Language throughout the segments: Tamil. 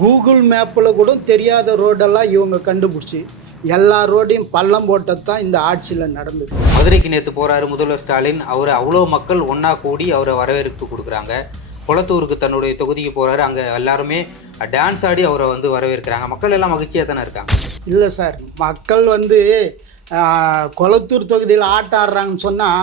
கூகுள் மேப்பில் கூட தெரியாத ரோடெல்லாம் இவங்க கண்டுபிடிச்சி எல்லா ரோடையும் பள்ளம் போட்டது தான் இந்த ஆட்சியில் நடந்தது. மதுரைக்கு நேற்று போறாரு முதல்வர் ஸ்டாலின். அவர் அவ்வளோ மக்கள் ஒன்றா கூடி அவரை வரவேற்பு கொடுக்குறாங்க. குளத்தூருக்கு தன்னுடைய தொகுதிக்கு போறாரு. அங்கே எல்லாருமே டான்ஸ் ஆடி அவரை வந்து வரவேற்கிறாங்க. மக்கள் எல்லாம் மகிழ்ச்சியாக தானே இருக்காங்க? இல்லை சார். மக்கள் வந்து கொளத்தூர் தொகுதியில் ஆட்டம் ஆடுறாங்கன்னு சொன்னால்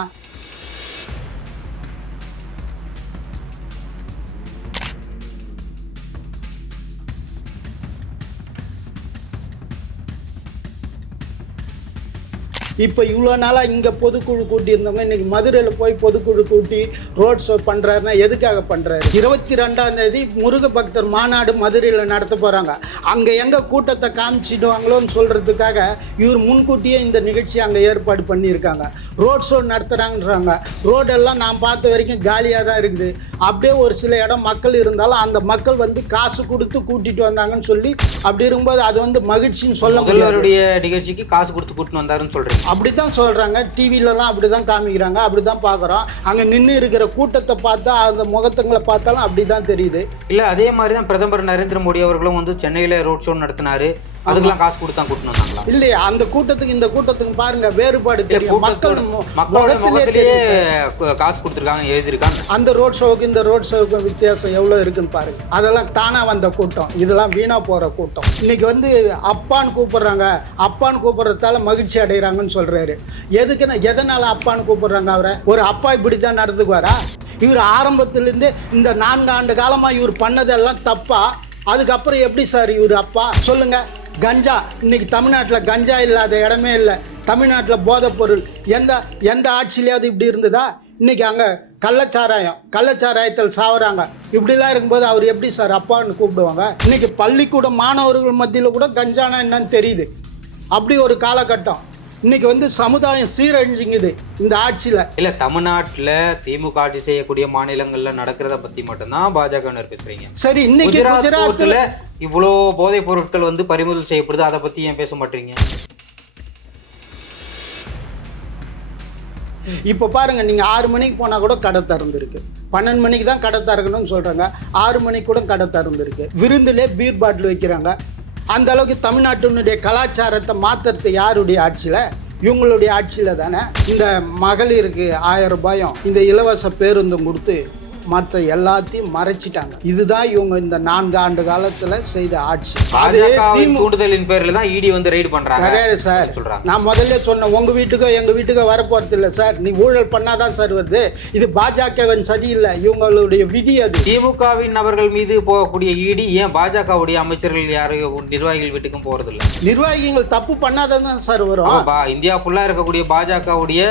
இப்போ இவ்வளோ நாளாக இங்கே பொதுக்குழு கூட்டியிருந்தவங்க இன்றைக்கி மதுரையில் போய் பொதுக்குழு கூட்டி ரோட் ஷோ பண்ணுறாருன்னா எதுக்காக பண்ணுறாரு இருபத்தி ரெண்டாம் தேதி முருக பக்தர் மாநாடு மதுரையில் நடத்த போகிறாங்க அங்கே எங்கே கூட்டத்தை காமிச்சிடுவாங்களோன்னு சொல்கிறதுக்காக இவர் முன்கூட்டியே இந்த நிகழ்ச்சி அங்கே ஏற்பாடு பண்ணியிருக்காங்க. ரோட் ஷோ நடத்துகிறாங்கன்றாங்க ரோடெல்லாம் நான் பார்த்த வரைக்கும் காலியாக தான் இருக்குது. அப்படியே ஒரு சில இடம் மக்கள் இருந்தாலும் அந்த மக்கள் வந்து காசு கொடுத்து கூட்டிகிட்டு வந்தாங்கன்னு சொல்லி அப்படி இருக்கும்போது அது வந்து மகிழ்ச்சின்னு சொல்ல முதல்வருடைய நிகழ்ச்சிக்கு காசு கொடுத்து கூட்டின்னு வந்தாருன்னு சொல்றீங்க. அப்படி தான் சொல்கிறாங்க டிவிலலாம் அப்படி தான் காமிக்கிறாங்க. அப்படி தான் பார்க்குறோம். அங்கே நின்று இருக்கிற கூட்டத்தை பார்த்தா அந்த முகத்துங்களை பார்த்தாலும் அப்படி தான் தெரியுது. இல்லை அதே மாதிரி தான் பிரதமர் நரேந்திர மோடி அவர்களும் வந்து சென்னையில் ரோட் ஷோ நடத்தினாரு. அதுக்கெல்லாம் காசு கொடுத்து வந்தாங்களா இல்லையா அந்த கூட்டத்துக்கு இந்த கூட்டத்துக்கு பாருங்க வேறுபாடு தெரியும். மக்கள் மு- மக்களோட முகத்திலே முகத்திலேயே தெரியும். சார். கு- காசு கொடுத்துருக்காங்க எழுதியிருக்காங்க. அந்த ரோட் ஷோவுக்கு இந்த ரோட் ஷோவுக்கும் வித்தியாசம் எவ்வளோ இருக்குன்னு பாருங்க. அதெல்லாம் தானா வந்த கூட்டம். இதெல்லாம் வீணா போற கூட்டம். இன்னைக்கு வந்து அப்பான்னு கூப்பிடுறாங்க. அப்பான்னு கூப்பிடுறதால மகிழ்ச்சி அடைகிறாங்கன்னு சொல்றாரு. எதுக்குன்னா எதனால அப்பான்னு கூப்பிடுறாங்க அவரை? ஒரு அப்பா இப்படி தான் நடந்துக்குவாரா? இவர் ஆரம்பத்திலேருந்து இந்த நான்கு ஆண்டு காலமா இவர் பண்ணதெல்லாம் தப்பா? அதுக்கப்புறம் எப்படி சார் இவர் அப்பா? சொல்லுங்க. கஞ்சா இன்னைக்கு தமிழ்நாட்டில் கஞ்சா இல்லாத இடமே இல்லை. தமிழ்நாட்டில் போதைப்பொருள். எந்த எந்த ஆட்சியிலையாவது இப்படி இருந்ததா? இன்னைக்கு அங்கே கள்ளச்சாராயம் கள்ளச்சாராயத்தில் சாவுறாங்க. இப்படிலாம் இருக்கும்போது அவர் எப்படி சார் அப்பான்னு கூப்பிடுவாங்க? இன்னைக்கு பள்ளிக்கூட மாணவர்கள் மத்தியில் கூட கஞ்சானா என்னன்னு தெரியுது. அப்படி ஒரு காலகட்டம். இன்னைக்கு வந்து சமுதாயம் சீரழிஞ்சுங்குது இந்த ஆட்சியில். இல்ல தமிழ்நாட்டுல திமுக ஆட்சி செய்யக்கூடிய மாநிலங்கள்ல நடக்கிறத பத்தி மட்டும்தான் பாஜக பேசுறீங்க சரி இன்னைக்கு குஜராத் குஜராத்தில் போர்ட்டுல இவ்வளோ போதைப் பொருட்கள் வந்து பறிமுதல் செய்யப்படுது அதை பத்தி ஏன் பேச மாட்டீங்க? இப்போ பாருங்க நீங்க ஆறு மணிக்கு போனா கூட கடை திறந்துருக்கு. பன்னெண்டு மணிக்கு தான் கடை திறக்கணும்னு சொல்றாங்க. ஆறு மணிக்கு கூட கடை திறந்துருக்கு. விருந்திலே பீர் பாட்டில் வைக்கிறாங்க. அந்த அளவுக்கு தமிழ்நாட்டினுடைய கலாச்சாரத்தை மாத்துறது யாருடைய ஆட்சியில? இவங்களுடைய ஆட்சியில தானே இந்த மகளிருக்கு ஆயிரம் ரூபாயும் இந்த இலவச பேருந்தும் கொடுத்து மற்ற எல்லாத்தையும் மறைச்சிட்டாங்க. இதுதான் இவங்க இந்த நான்கு ஆண்டு காலத்துல செய்த ஆட்சி. அது தூண்டுதலின் பேர்ல தான் இடி வந்து ரைடு பண்றாங்க கிடையாது சார். சொல்றாங்க. நான் முதல்ல சொன்னேன் உங்க வீட்டுக்கோ எங்க வீட்டுக்கோ வரப்போறது இல்லை சார். நீ ஊழல் பண்ணாதான் சார் வருது. இது பாஜகவின் சதி இல்லை இவங்களுடைய விதி அது. திமுகவின் நபர்கள் மீது போகக்கூடிய இடி ஏன் பாஜகவுடைய அமைச்சர்கள் யாரும் நிர்வாகிகள் வீட்டுக்கும் போறது இல்ல நிர்வாகிகள் தப்பு பண்ணாதான் சார் வரும். இந்தியா ஃபுல்லா இருக்கக்கூடிய பாஜகவுடைய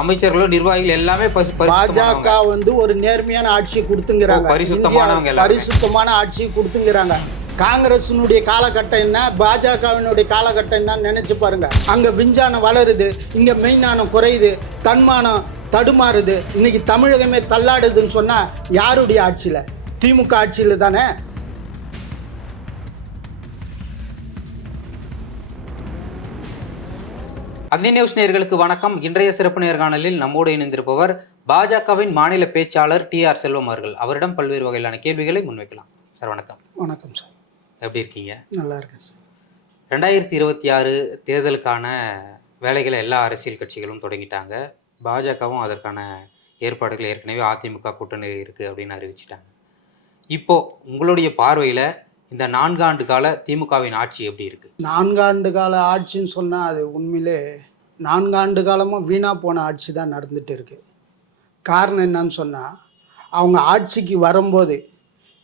அமைச்சர்களும் நிர்வாகிகள் எல்லாமே. பாஜக வந்து ஒரு நேர்மையான ஆட்சியை கொடுத்துங்கிறாங்க. பரிசுத்தமானவங்க. பரிசுத்தமான ஆட்சியை கொடுத்துங்கிறாங்க. காங்கிரசினுடைய காலகட்டம் என்ன? பாஜகவினுடைய காலகட்டம் என்னன்னு நினைச்சு பாருங்க. அங்க விஞ்ஞானம் வளருது இங்க மெய்ஞானம் குறையுது தன்மானம் தடுமாறுது. இன்னைக்கு தமிழகமே தள்ளாடுதுன்னு சொன்னா யாருடைய ஆட்சியில? திமுக ஆட்சியில தானே? அக்னி நியூஸ் நேயர்களுக்கு வணக்கம். இன்றைய சிறப்பு நேர்காணலில் நம்மோடு இணைந்திருப்பவர் பாஜகவின் மாநில பேச்சாளர் டி ஆர் செல்வம் அவர்கள். அவரிடம் பல்வேறு வகையிலான கேள்விகளை முன்வைக்கலாம். சார் வணக்கம். வணக்கம் சார். எப்படி இருக்கீங்க? நல்லா இருக்கேன் சார். ரெண்டாயிரத்தி இருபத்தி ஆறு தேர்தலுக்கான வேலைகளை எல்லா அரசியல் கட்சிகளும் தொடங்கிட்டாங்க. பாஜகவும் அதற்கான ஏற்பாடுகள் ஏற்கனவே அதிமுக கூட்டணி இருக்குது அப்படின்னு அறிவிச்சிட்டாங்க. இப்போ உங்களுடைய பார்வையில் இந்த நான்காண்டு கால திமுகவின் ஆட்சி எப்படி இருக்கு? நான்காண்டு கால ஆட்சின்னு சொன்னால் அது உண்மையிலே நான்காண்டு காலமும் வீணாக போன ஆட்சி தான் நடந்துட்டு இருக்கு. காரணம் என்னன்னு சொன்னால் அவங்க ஆட்சிக்கு வரும்போது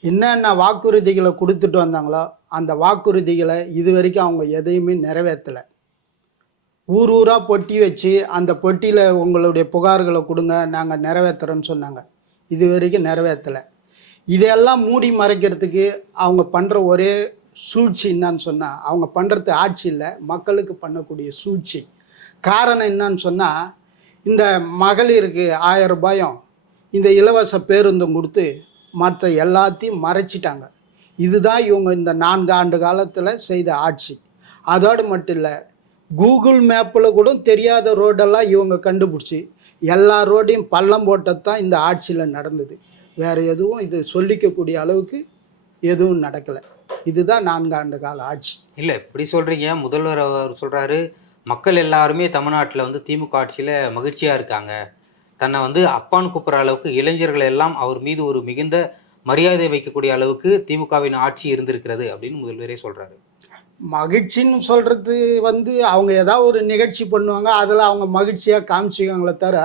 என்னென்ன வாக்குறுதிகளை கொடுத்துட்டு வந்தாங்களோ அந்த வாக்குறுதிகளை இது வரைக்கும் அவங்க எதையுமே நிறைவேற்றலை. ஊர் ஊராக பொட்டி வச்சு அந்த பொட்டியில் உங்களுடைய புகார்களை கொடுங்க நாங்கள் நிறைவேற்றுறோன்னு சொன்னாங்க. இது வரைக்கும் நிறைவேற்றலை. இதையெல்லாம் மூடி மறைக்கிறதுக்கு அவங்க பண்ணுற ஒரே சூழ்ச்சி என்னன்னு சொன்னால் அவங்க பண்ணுறது ஆட்சி இல்லை மக்களுக்கு பண்ணக்கூடிய சூழ்ச்சி. காரணம் என்னன்னு சொன்னால் இந்த மகளிருக்கு ஆயிரம் ரூபாயும் இந்த இலவச பேருந்தும் கொடுத்து மற்ற எல்லாத்தையும் மறைச்சிட்டாங்க. இதுதான் இவங்க இந்த நான்கு ஆண்டு காலத்தில் செய்த ஆட்சி. அதோடு மட்டும் இல்லை கூகுள் மேப்பில் கூட தெரியாத ரோடெல்லாம் இவங்க கண்டுபிடிச்சி எல்லா ரோடையும் பள்ளம் போட்டது தான் இந்த ஆட்சியில் நடந்தது. வேறு எதுவும் இது சொல்லிக்கக்கூடிய அளவுக்கு எதுவும் நடக்கலை. இதுதான் நான்காண்டு கால ஆட்சி. இல்லை இப்படி சொல்கிறீங்க முதல்வர் அவர் சொல்கிறாரு மக்கள் எல்லாருமே தமிழ்நாட்டில் வந்து திமுக ஆட்சியில் மகிழ்ச்சியாக இருக்காங்க. தன்னை வந்து அப்பான்னு கூப்பிட்ற அளவுக்கு இளைஞர்கள் எல்லாம் அவர் மீது ஒரு மிகுந்த மரியாதை வைக்கக்கூடிய அளவுக்கு திமுகவின் ஆட்சி இருந்திருக்கிறது அப்படின்னு முதல்வரே சொல்கிறாரு மகிழ்ச்சின்னு சொல்கிறது வந்து அவங்க ஏதாவது ஒரு நிகழ்ச்சி பண்ணுவாங்க அதில் அவங்க மகிழ்ச்சியாக காமிச்சிக்காங்களே தவிர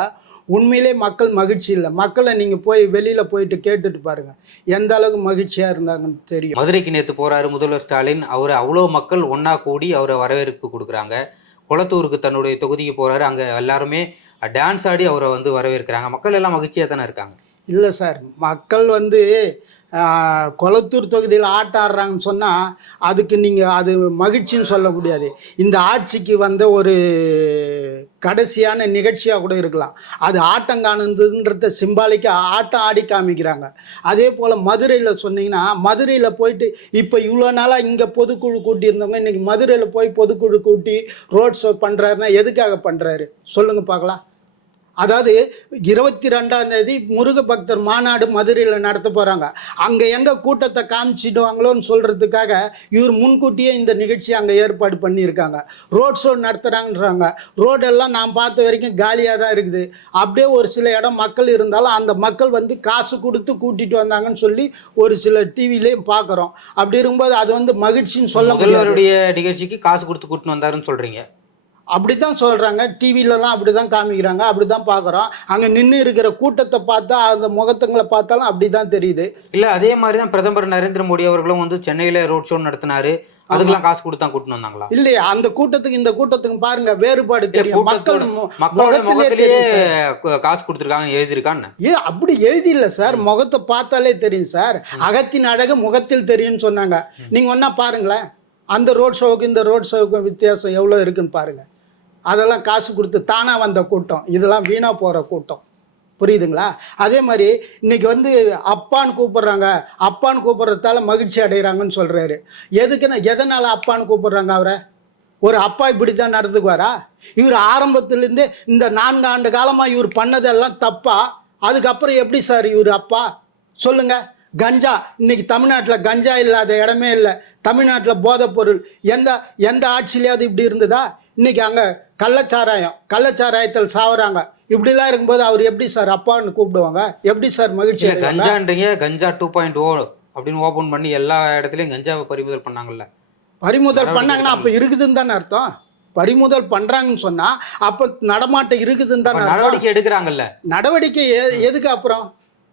உண்மையிலே மக்கள் மகிழ்ச்சி இல்லை. மக்களை நீங்கள் போய் வெளியில் போயிட்டு கேட்டுட்டு பாருங்கள் எந்த அளவுக்கு மகிழ்ச்சியாக இருந்தாங்கன்னு தெரியும். மதுரைக்கு நேற்று போறாரு முதல்வர் ஸ்டாலின். அவர் அவ்வளோ மக்கள் ஒன்றா கூடி அவரை வரவேற்பு கொடுக்குறாங்க. குளத்தூருக்கு தன்னுடைய தொகுதிக்கு போறாரு. அங்கே எல்லாருமே டான்ஸ் ஆடி அவரை வந்து வரவேற்கிறாங்க. மக்கள் எல்லாம் மகிழ்ச்சியாக தானே இருக்காங்க? இல்லை சார். மக்கள் வந்து கொளத்தூர் தொகுதியில் ஆட்ட ஆடுறாங்கன்னு சொன்னால் அதுக்கு நீங்கள் அது மகிழ்ச்சின்னு சொல்ல முடியாது. இந்த ஆட்சிக்கு வந்த ஒரு கடைசியான நிகழ்ச்சியாக கூட இருக்கலாம். அது ஆட்டங்காணுன்றத சிம்பாலிக்காக ஆட்டம் ஆடி காமிக்கிறாங்க. அதே போல் மதுரையில் சொன்னீங்கன்னா மதுரையில் போயிட்டு இப்போ இவ்வளோ நாளாக இங்கே பொதுக்குழு கூட்டியிருந்தவங்க இன்றைக்கி மதுரையில் போய் பொதுக்குழு கூட்டி ரோட் ஷோ பண்ணுறாருன்னா எதுக்காக பண்ணுறாரு சொல்லுங்கள் பார்க்கலாம். அதாவது இருபத்தி ரெண்டாம் தேதி முருக பக்தர் மாநாடு மதுரையில் நடத்த போகிறாங்க அங்கே எங்கே கூட்டத்தை காமிச்சிடுவாங்களோன்னு சொல்கிறதுக்காக இவர் முன்கூட்டியே இந்த நிகழ்ச்சி அங்கே ஏற்பாடு பண்ணியிருக்காங்க. ரோட் ஷோ நடத்துகிறாங்கன்றாங்க ரோடெல்லாம் நான் பார்த்த வரைக்கும் காலியாக தான் இருக்குது. அப்படியே ஒரு சில இடம் மக்கள் இருந்தாலும் அந்த மக்கள் வந்து காசு கொடுத்து கூட்டிகிட்டு வந்தாங்கன்னு சொல்லி ஒரு சில டிவிலையும் பார்க்குறோம். அப்படி இருக்கும்போது அது வந்து மகிழ்ச்சின்னு சொல்ல முதல்வருடைய நிகழ்ச்சிக்கு காசு கொடுத்து கூட்டின்னு வந்தாருன்னு சொல்கிறீங்க அப்படி தான் சொல்கிறாங்க டிவிலலாம் அப்படி தான் காமிக்கிறாங்க. அப்படி தான் பார்க்குறோம். அங்கே நின்று இருக்கிற கூட்டத்தை பார்த்தா அந்த முகத்துங்களை பார்த்தாலும் அப்படி தான் தெரியுது. இல்ல அதே மாதிரி தான் பிரதமர் நரேந்திர மோடி அவர்களும் வந்து சென்னையில ரோட் ஷோ நடத்தினாரு. அதுக்கெல்லாம் காசு கொடுத்து கூட்டின்னு வந்தாங்களா? இல்லையா அந்த கூட்டத்துக்கு இந்த கூட்டத்துக்கு பாருங்க வேறுபாடு இல்ல, தெரியும். மக்கள் கூட்டத்தோட- மு- மக்களோட முகத்திலே முகத்திலேயே தெரியும் கு- காசு கொடுத்துருக்காங்கன்னு எழுதியிருக்கான்னு ஏ அப்படி எழுதியில்ல சார். முகத்தை பார்த்தாலே தெரியும் சார். அகத்தின் அழகு முகத்தில் தெரியும்னு சொன்னாங்க. நீங்க ஒன்றா பாருங்களேன். அந்த ரோட் ஷோவுக்கு இந்த ரோட் ஷோவுக்கும் வித்தியாசம் எவ்வளோ இருக்குன்னு பாருங்க. அதெல்லாம் காசு கொடுத்து தானாக வந்த கூட்டம். இதெல்லாம் வீணாக போகிற கூட்டம். புரியுதுங்களா? அதே மாதிரி இன்னைக்கு வந்து அப்பான்னு கூப்பிட்றாங்க. அப்பான்னு கூப்பிட்றதால மகிழ்ச்சி அடைகிறாங்கன்னு சொல்கிறாரு எதுக்குன்னா எதனால் அப்பான்னு கூப்பிட்றாங்க அவரை? ஒரு அப்பா இப்படி தான் நடந்துக்குவாரா? இவர் ஆரம்பத்துலேருந்து இந்த நான்கு ஆண்டு காலமாக இவர் பண்ணதெல்லாம் தப்பா? அதுக்கப்புறம் எப்படி சார் இவர் அப்பா? சொல்லுங்கள் கஞ்சா இன்னைக்கு தமிழ்நாட்டில் கஞ்சா இல்லாத இடமே இல்லை. தமிழ்நாட்டில் போதைப்பொருள் எந்த எந்த ஆட்சியிலையாவது இப்படி இருந்ததா? இன்னைக்கு அங்கே கள்ளச்சாராயம் கள்ளச்சாராயத்தில் சாவறாங்க. இப்படிலாம் இருக்கும்போது அவர் எப்படி சார் அப்பான்னு கூப்பிடுவாங்க? எப்படி சார் மகிழ்ச்சி? கஞ்சான்றீங்க கஞ்சா டூ பாயிண்ட் ஓ அப்படின்னு ஓபன் பண்ணி எல்லா இடத்துலயும் கஞ்சாவை பறிமுதல் பண்ணாங்கல்ல. பறிமுதல் பண்ணாங்கன்னா அப்போ இருக்குதுன்னு தானே அர்த்தம்? பறிமுதல் பண்ணுறாங்கன்னு சொன்னால் அப்போ நடமாட்டம் இருக்குதுன்னு தானே நடவடிக்கை எடுக்கிறாங்கல்ல. நடவடிக்கை எதுக்கு அப்புறம்?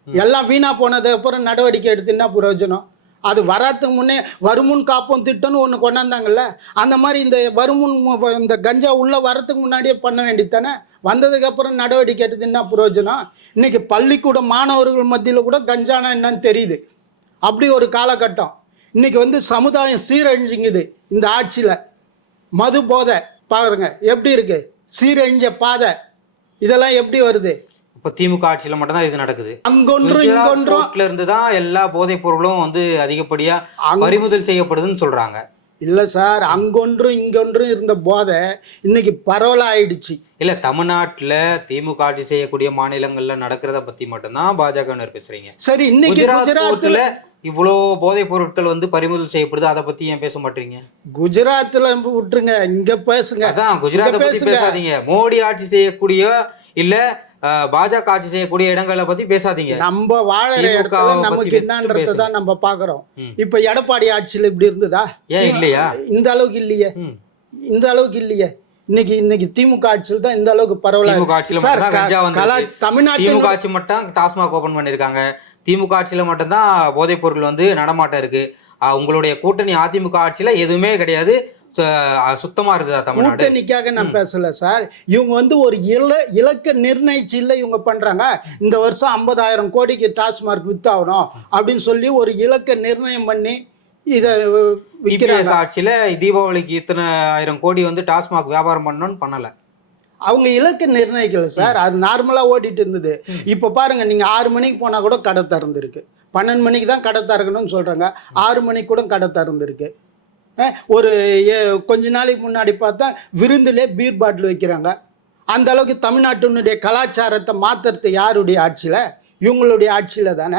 எல்லாம் வீணா போனது அப்புறம் நடவடிக்கை எடுத்து என்ன பிரயோஜனம்? அது வராதுக்கு முன்னே வருமுன் காப்போம் திட்டம்னு ஒன்று கொண்டாந்தாங்கல்ல? அந்த மாதிரி இந்த வருமுன் இந்த கஞ்சா உள்ளே வரத்துக்கு முன்னாடியே பண்ண வேண்டியது தானே வந்ததுக்கப்புறம் நடவடிக்கை எடுத்து என்ன பிரயோஜனம்? இன்னைக்கு பள்ளிக்கூட மாணவர்கள் மத்தியில் கூட கஞ்சானா என்னன்னு தெரியுது. அப்படி ஒரு காலகட்டம். இன்னைக்கு வந்து சமுதாயம் சீரழிஞ்சுங்குது இந்த ஆட்சியில். மது போதை பாருங்க எப்படி இருக்கு? சீரழிஞ்ச பாதை. இதெல்லாம் எப்படி வருது? இப்ப திமுக ஆட்சியில மட்டும்தான் இது நடக்குது. இங்கொன்றும் கோர்ட்ல இருந்து தான் எல்லா போதைப் பொருளும் வந்து அதிகப்படியா அங்க- பறிமுதல் செய்யப்படுதுன்னு சொல்றாங்க. இல்ல சார் அங்கொன்றும் இங்கொன்றும் இருந்த போதை இன்னைக்கு பரவலாயிடுச்சு. இல்ல தமிழ்நாட்டுல திமுக ஆட்சி செய்யக்கூடிய மாநிலங்கள்ல நடக்கிறத பத்தி மட்டும்தான் பாஜக பேசுறீங்க. சரி இன்னைக்கு குஜராத் குஜராத்தில் இவ்வளோ போதைப் பொருட்கள் வந்து பறிமுதல் செய்யப்படுது அதை பத்தி ஏன் பேச மாட்டீங்க? குஜராத்தில் விட்டுருங்க இங்க பேசுங்க. அதான் குஜராத்தை பேசுங்க. பேசாதீங்க. மோடி ஆட்சி செய்யக்கூடிய இல்ல பாஜக ஆட்சி செய்யக்கூடிய இடங்களை பத்தி பேசாதீங்க. நம்ம வாழற இடத்துல நமக்கு என்னன்றதை நம்ம பாக்குறோம். இப்ப எடப்பாடி ஆட்சியில் இப்படி இருந்ததா? ஏன் இல்லையா? இந்த அளவுக்கு இல்லையே. இந்த அளவுக்கு இல்லையே. இன்னைக்கு இன்னைக்கு திமுக ஆட்சியில் தான் இந்த அளவுக்கு பரவலா திமுக ஆட்சி மட்டும் டாஸ்மாக் ஓபன் பண்ணிருக்காங்க திமுக ஆட்சியில மட்டும்தான் போதைப் பொருள் வந்து நடமாட்டம் இருக்கு. உங்களுடைய கூட்டணி அதிமுக ஆட்சியில எதுவுமே கிடையாது. சுத்தமா இருக்குதா தமிழ்நாடு? கூட்டணிக்காக நான் பேசல சார். இவங்க வந்து ஒரு இல இலக்க நிர்ணயிச்சு இல்லை இவங்க பண்றாங்க. இந்த வருஷம் ஐம்பதாயிரம் கோடிக்கு டாஸ்மார்க் வித்தாகணும் அப்படின்னு சொல்லி ஒரு இலக்க நிர்ணயம் பண்ணி இதை விற்கிறாங்க ஆட்சியில தீபாவளிக்கு இத்தனை ஆயிரம் கோடி வந்து டாஸ்மாக் வியாபாரம் பண்ணணும்னு பண்ணல. அவங்க இலக்க நிர்ணயிக்கல சார். அது நார்மலா ஓடிட்டு இருந்தது. இப்போ பாருங்க நீங்க ஆறு மணிக்கு போனா கூட கடை திறந்துருக்கு. பன்னெண்டு மணிக்கு தான் கடை திறக்கணும்னு சொல்றாங்க. ஆறு மணிக்கு கூட கடை திறந்துருக்கு. ஒரு ஏ- கொஞ்ச நாளைக்கு முன்னாடி பார்த்தா விருந்திலே பீர் பாட்டில் வைக்கிறாங்க. அந்த அளவுக்கு தமிழ்நாட்டினுடைய கலாச்சாரத்தை மாத்துறது யாருடைய ஆட்சியில்? இவங்களுடைய ஆட்சியில் தானே?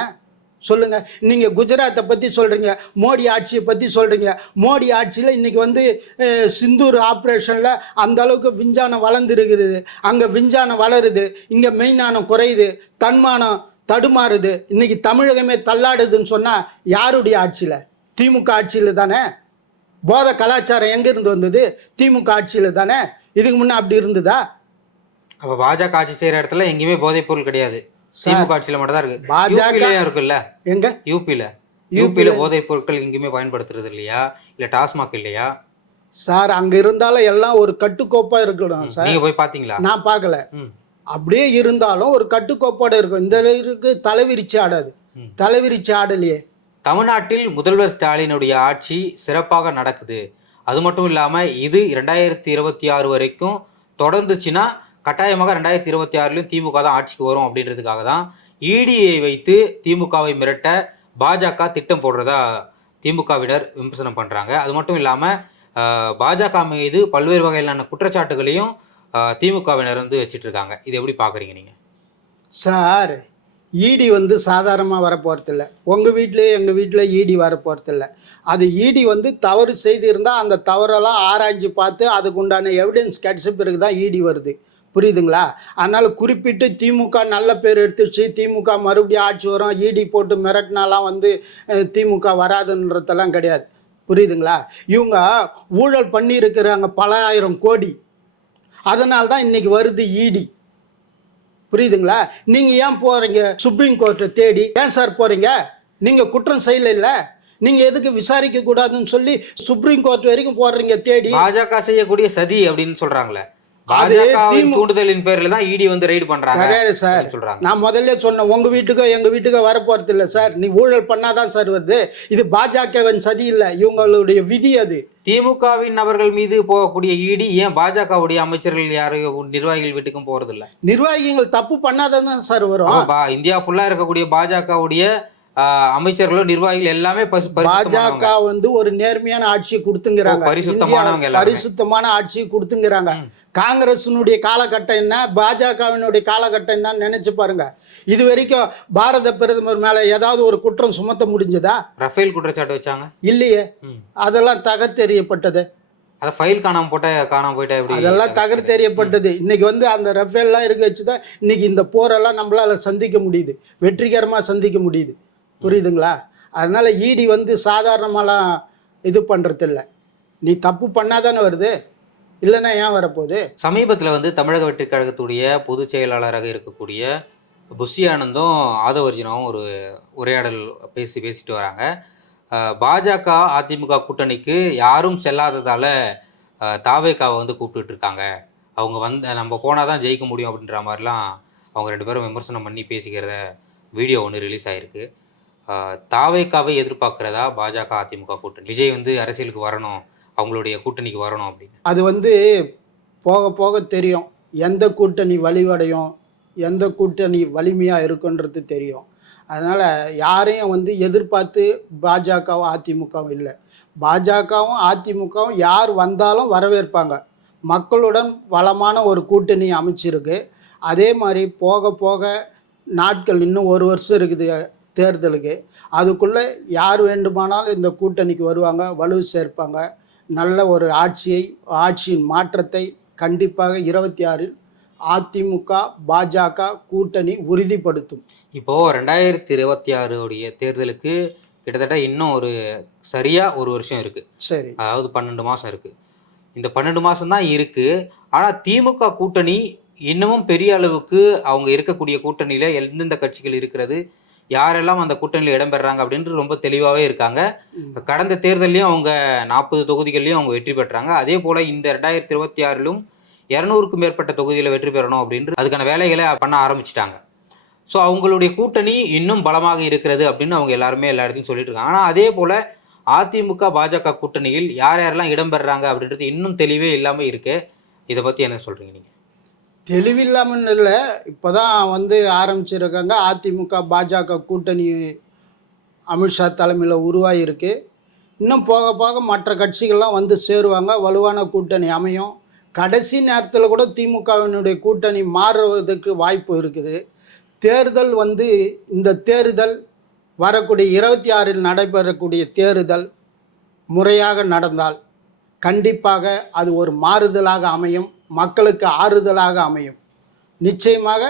சொல்லுங்கள் நீங்கள் குஜராத்தை பற்றி சொல்கிறீங்க மோடி ஆட்சியை பற்றி சொல்கிறீங்க மோடி ஆட்சியில் இன்றைக்கி வந்து சிந்தூர் ஆப்ரேஷனில் அந்த அளவுக்கு விஞ்ஞானம் வளர்ந்துருக்கிறது. அங்கே விஞ்ஞானம் வளருது இங்கே மெய்ஞானம் குறையுது தன்மானம் தடுமாறுது. இன்றைக்கி தமிழகமே தள்ளாடுதுன்னு சொன்னால் யாருடைய ஆட்சியில்? திமுக ஆட்சியில் தானே? போத கலாச்சாரம் எங்கேருந்து வந்தது? திமுக ஆட்சியில் தானே? இதுக்கு முன்னே அப்படி இருந்ததா? அப்ப பாஜக ஆட்சி செய்யற இடத்துல எங்கேயுமே போதைப் பொருள் கிடையாது. திமுக ஆட்சியில மட்டும் தான் இருக்கு. பாஜக இருக்குல்ல? எங்க? யூபில யூபில போதைப் பொருட்கள் எங்கேயுமே பயன்படுத்துறது இல்லையா? இல்ல டாஸ்மாக் இல்லையா? சார் அங்கே இருந்தாலும் எல்லாம் ஒரு கட்டுக்கோப்பாக இருக்கணும் சார். நீங்க போய் பாத்தீங்களா? நான் பார்க்கல அப்படியே இருந்தாலும் ஒரு கட்டுக்கோப்போட இருக்கும். இந்த அளவுக்கு தலைவிரிச்சு ஆடாது. தலைவிரிச்சு ஆடலையே. தமிழ்நாட்டில் முதல்வர் ஸ்டாலினுடைய ஆட்சி சிறப்பாக நடக்குது. அது மட்டும் இல்லாமல் இது ரெண்டாயிரத்தி இருபத்தி ஆறு வரைக்கும் தொடர்ந்துச்சுன்னா கட்டாயமாக ரெண்டாயிரத்தி இருபத்தி ஆறுலையும் திமுக தான் ஆட்சிக்கு வரும் அப்படின்றதுக்காக தான் இடியை வைத்து திமுகவை மிரட்ட பாஜக திட்டம் போடுறதா திமுகவினர் விமர்சனம் பண்ணுறாங்க அது மட்டும் இல்லாமல் பாஜக மீது பல்வேறு வகையிலான குற்றச்சாட்டுகளையும் திமுகவினர் வந்து வச்சுட்டு இருக்காங்க. இது எப்படி பார்க்குறீங்க நீங்கள் சார் ஈடி வந்து சாதாரணமாக வரப்போகிறதில்ல உங்கள் வீட்லேயே எங்கள் வீட்டில் ஈடி வரப்போகிறதில்ல அது ஈடி வந்து தவறு செய்திருந்தால் அந்த தவறெல்லாம் ஆராய்ஞ்சு பார்த்து அதுக்கு உண்டான எவிடன்ஸ் கிடைச்ச பிறகு தான் ஈடி வருது. புரியுதுங்களா? அதனால் குறிப்பிட்டு திமுக நல்ல பேர் எடுத்துச்சு திமுக மறுபடியும் ஆட்சி வரும். ஈடி போட்டு மிரட்டினாலாம் வந்து திமுக வராதுன்றதெல்லாம் கிடையாது. புரியுதுங்களா? இவங்க ஊழல் பண்ணியிருக்கிறாங்க பல ஆயிரம் கோடி. அதனால்தான் தான் வருது ஈடி புரியுதுங்களா? நீங்கள் ஏன் போகிறீங்க சுப்ரீம் கோர்ட்டை தேடி. ஏன் சார் போகிறீங்க நீங்கள் குற்றம் செய்யல நீங்க எதுக்கு விசாரிக்க கூடாதுன்னு சொல்லி சுப்ரீம் கோர்ட் வரைக்கும் போடுறீங்க தேடி. பாஜக செய்யக்கூடிய சதி அப்படின்னு சொல்றாங்களே. தூண்டுதலின் பேர்ல தான் இடி வந்து ரைடு பண்றாங்க கிடையாது சார். சொல்றாங்க. நான் முதல்ல சொன்னேன் உங்கள் வீட்டுக்கோ எங்கள் வீட்டுக்கோ வரப்போகிறது இல்லை சார். நீ ஊழல் பண்ணாதான் சார் வருது. இது பாஜகவின் சதி இல்லை. இவங்களுடைய விதி அது. திமுகவின் நபர்கள் மீது போகக்கூடிய இடி ஏன் பாஜகவுடைய அமைச்சர்கள் யாரும் நிர்வாகிகள் வீட்டுக்கும் போறது இல்ல நிர்வாகிகள் தப்பு பண்ணாதான் சார் வரும். இந்தியா ஃபுல்லா இருக்கக்கூடிய பாஜகவுடைய அமைச்சர்களும் நிர்வாகிகள் எல்லாமே பாஜக. வந்து ஒரு நேர்மையான ஆட்சி கொடுத்துங்கிறாங்க. பரிசுத்தமானவங்க. பரிசுத்தமான ஆட்சி கொடுத்துங்கிறாங்க. ம். காங்கிரஸினுடைய காலகட்டம் என்ன? பாஜகவினுடைய காலகட்டம் என்னன்னு நினைச்சு பாருங்க. இது வரைக்கும் பாரத பிரதமர் மேல ஏதாவது ஒரு குற்றம் சுமத்த முடிஞ்சதா? ரஃபேல் குற்றச்சாட்டு வச்சாங்க. இல்லையே. அதெல்லாம் தகர்த்தெறியப்பட்டது. அத ஃபைல் காணாம போட்ட காணாம போயிட்டா அதெல்லாம் தகர்த்தெறியப்பட்டது. இன்னைக்கு வந்து அந்த ரஃபேல்லாம் இருக்க வச்சு தான் இன்னைக்கு இந்த போரெல்லாம் நம்மளால சந்திக்க முடியுது. வெற்றிகரமாக சந்திக்க முடியுது. புரியுதுங்களா? அதனால் ஈடி வந்து சாதாரணமாலாம் இது பண்ணுறதில்ல நீ தப்பு பண்ணாதானே வருது? இல்லைன்னா ஏன் வரப்போகுது? சமீபத்தில் வந்து தமிழக வெற்றிக் கழகத்துடைய பொதுச் செயலாளராக இருக்கக்கூடிய புஷி ஆனந்தும் ஆதவர்ஜினாவும் ஒரு உரையாடல் பேசி பேசிட்டு வராங்க. பாஜக அதிமுக கூட்டணிக்கு யாரும் செல்லாததால் தாவேக்காவை வந்து கூப்பிட்டுட்டு இருக்காங்க. அவங்க வந்து நம்ம போனால் தான் ஜெயிக்க முடியும் அப்படின்ற மாதிரிலாம் அவங்க ரெண்டு பேரும் விமர்சனம் பண்ணி பேசிக்கிறத வீடியோ ஒன்று ரிலீஸ் ஆகிருக்கு தாவேக்காவை எதிர்பார்க்கிறதா பாஜக அதிமுக கூட்டணி? விஜய் வந்து அரசியலுக்கு வரணும் அவங்களுடைய கூட்டணிக்கு வரணும் அப்படின்னு. அது வந்து போக போக தெரியும். எந்த கூட்டணி வலிவடையும் எந்த கூட்டணி வலிமையாக இருக்குன்றது தெரியும். அதனால் யாரையும் வந்து எதிர்பார்த்து பாஜகவும் அதிமுகவும் இல்லை. பாஜகவும் அதிமுகவும் யார் வந்தாலும் வரவேற்பாங்க. மக்களுடன் வளமான ஒரு கூட்டணி அமைச்சிருக்கு. அதே மாதிரி போக போக நாட்கள் இன்னும் ஒரு வருஷம் இருக்குது. தேர்தலுக்கு. அதுக்குள்ளே யார் வேண்டுமானாலும் இந்த கூட்டணிக்கு வருவாங்க வலு சேர்ப்பாங்க. நல்ல ஒரு ஆட்சியை ஆட்சியின் மாற்றத்தை கண்டிப்பாக இருபத்தி ஆறில் அதிமுக பாஜக கூட்டணி உறுதிப்படுத்தும். இப்போ ரெண்டாயிரத்தி இருபத்தி ஆறு உடைய தேர்தலுக்கு கிட்டத்தட்ட இன்னும் ஒரு சரியா ஒரு வருஷம் இருக்கு. சரி. அதாவது பன்னெண்டு மாசம் இருக்கு. இந்த பன்னெண்டு மாசம் தான் இருக்கு. ஆனா திமுக கூட்டணி இன்னமும் பெரிய அளவுக்கு அவங்க இருக்கக்கூடிய கூட்டணியில எந்தெந்த கட்சிகள் இருக்கிறது யாரெல்லாம் அந்த கூட்டணியில் இடம்பெறாங்க அப்படின்றது ரொம்ப தெளிவாகவே இருக்காங்க. கடந்த தேர்தல்லையும் அவங்க நாற்பது தொகுதிகள்லையும் அவங்க வெற்றி பெற்றாங்க. அதே போல இந்த ரெண்டாயிரத்தி இருபத்தி ஆறிலும் இரநூறுக்கும் மேற்பட்ட தொகுதியில் வெற்றி பெறணும் அப்படின்ட்டு அதுக்கான வேலைகளை பண்ண ஆரம்பிச்சிட்டாங்க. ஸோ அவங்களுடைய கூட்டணி இன்னும் பலமாக இருக்கிறது அப்படின்னு அவங்க எல்லாருமே எல்லா இடத்துலையும் சொல்லிட்டு இருக்காங்க. ஆனால் அதே போல அதிமுக பாஜக கூட்டணியில் யார் யாரெல்லாம் இடம்பெறாங்க அப்படின்றது இன்னும் தெளிவே இல்லாமல் இருக்கு. இதை பற்றி என்ன சொல்றீங்க நீங்க? தெளிவில்லாமல் இல்லை இப்போ தான் வந்து ஆரம்பிச்சிருக்காங்க. அதிமுக பாஜக கூட்டணி அமித்ஷா தலைமையில் உருவாகியிருக்கு இன்னும் போக போக மற்ற கட்சிகள்லாம் வந்து சேருவாங்க. வலுவான கூட்டணி அமையும். கடைசி நேரத்தில் கூட திமுகவினுடைய கூட்டணி மாறுவதற்கு வாய்ப்பு இருக்குது. தேர்தல் வந்து இந்த தேர்தல் வரக்கூடிய இருபத்தி ஆறில் நடைபெறக்கூடிய தேர்தல் முறையாக நடந்தால் கண்டிப்பாக அது ஒரு மாறுதலாக அமையும். மக்களுக்கு ஆறுதலாக அமையும். நிச்சயமாக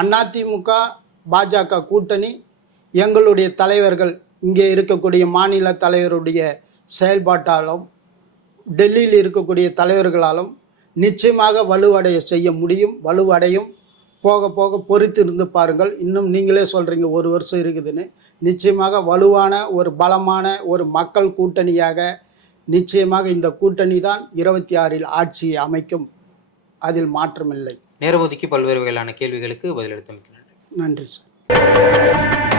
அதிமுக பாஜக கூட்டணி எங்களுடைய தலைவர்கள் இங்கே இருக்கக்கூடிய மாநில தலைவருடைய செயல்பாட்டாலும் டெல்லியில் இருக்கக்கூடிய தலைவர்களாலும் நிச்சயமாக வலுவடைய செய்ய முடியும் வலுவடையும். போக போக பொறுத்து இருந்து பாருங்கள். இன்னும் நீங்களே சொல்கிறீங்க ஒரு வருஷம் இருக்குதுன்னு. நிச்சயமாக வலுவான ஒரு பலமான ஒரு மக்கள் கூட்டணியாக நிச்சயமாக இந்த கூட்டணி தான் இருபத்தி ஆறில் ஆட்சியை அமைக்கும். அதில் மாற்றமில்லை. நேரம் ஒதுக்கி பல்வேறு வகையிலான கேள்விகளுக்கு பதிலளித்தமைக்கு நன்றி. நன்றி சார்.